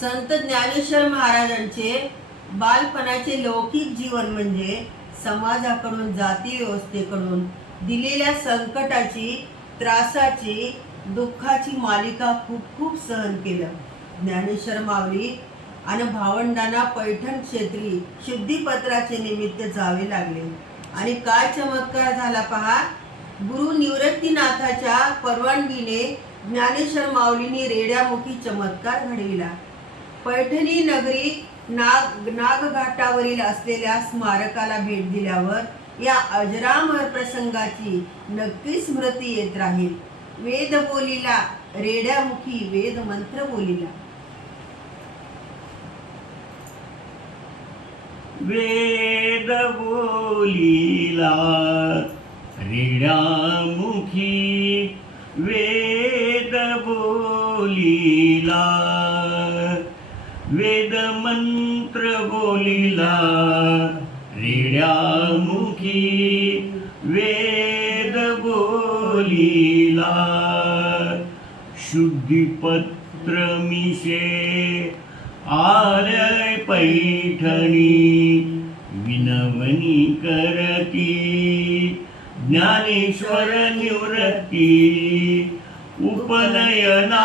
संत ज्ञानेश्वर महाराजांचे बालपणाचे लौकिक जीवन म्हणजे समाजाकडून, जाती व्यवस्थेकडून दिलेल्या संकटाची, त्रासाची, दुःखाची मालिका खूप खूप सहन केलं. ज्ञानेश्वर माऊली आणि भावंडांना पैठण क्षेत्री शुद्धीपत्राचे निमित्त जावे लागले. आणि काय चमत्कार झाला पहा. गुरु निवृत्तीनाथाच्या परवानगीने ज्ञानेश्वर माऊलींनी रेड्यामुखी चमत्कार घडविला. पैठणी नगरी नागघाटावरील असलेल्या स्मारकाला भेट दिल्यावर या अजरामर प्रसंगाची नक्की स्मृती येत राहील. वेद बोलीला रेड्यामुखी, वेद मंत्र बोलीला. वेद बोलीला रेड्यामुखी, वेद बोलीला, वेद मंत्र बोलीला रेड्यामुखी, वेद बोलीला. शुद्धीपत्र मिशे आलय पैठणी, विनवनी करती ज्ञानेश्वर निवृत्ती. उपनयनाने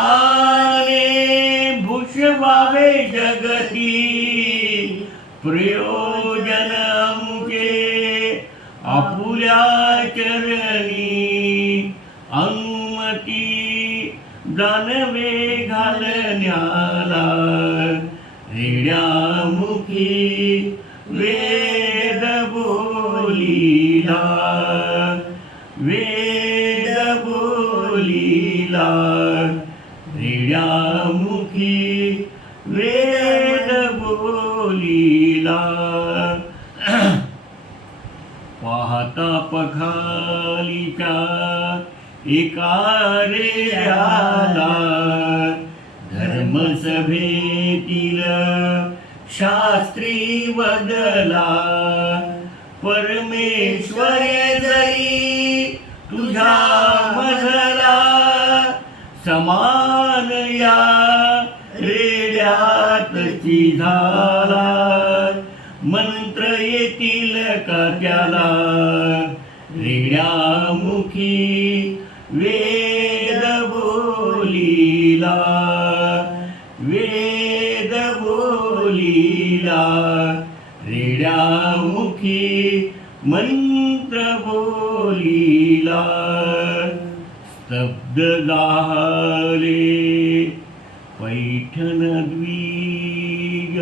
भूषवावे जगती, प्रयोजन आमचे आपुल्या चरणी. अनुमती दानवे घालण्याला रेड्यामुखी, वेद बोलीला, वेद बोलीला रेड्यामुखी, वेद बोलीला. पाहता पखालीच्या एका रेड्याला, धर्मसभेतील शास्त्री बदला. परमेश्वर जरी तुझ्या मधला, समान या रेड्यातची झाला. मंत्र येतील का त्याला रेड्यामुखी, वेद बोलीला, वेद बोलीला रेड्यामुखी, मंत्र बोलीला. स्तब्ध झाले पैठण द्विज,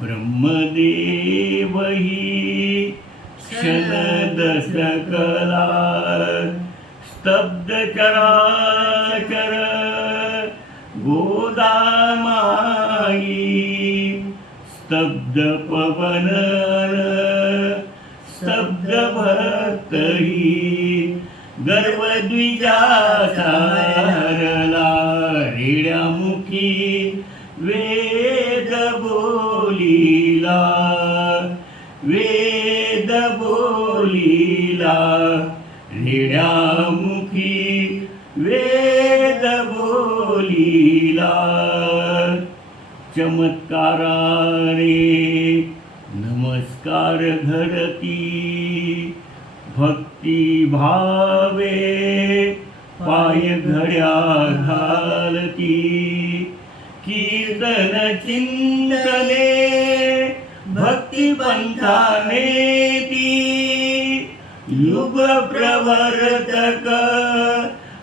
ब्रह्मदेवही क्षणद सकला. स्तब्ध चराचर गोदामाई, स्तब्ध पवन, स्तब्ध भक्तही. गर्वद्विजाचा हरला रेड्यामुखी, वेद बोलीला, वेद बोलीला रेड्यामुखी, वेद बोलीला. चमत्काराने नमस्कार घडती, भक्ती भावे पाय घड्या घालती. कीर्तन चिंतने भक्ती पंथाने ती, युग प्रवर्तक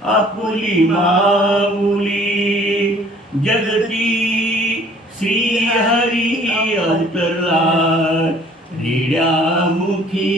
आपुली माऊली. जगती श्री हरी अवतरला रेड्यामुखी,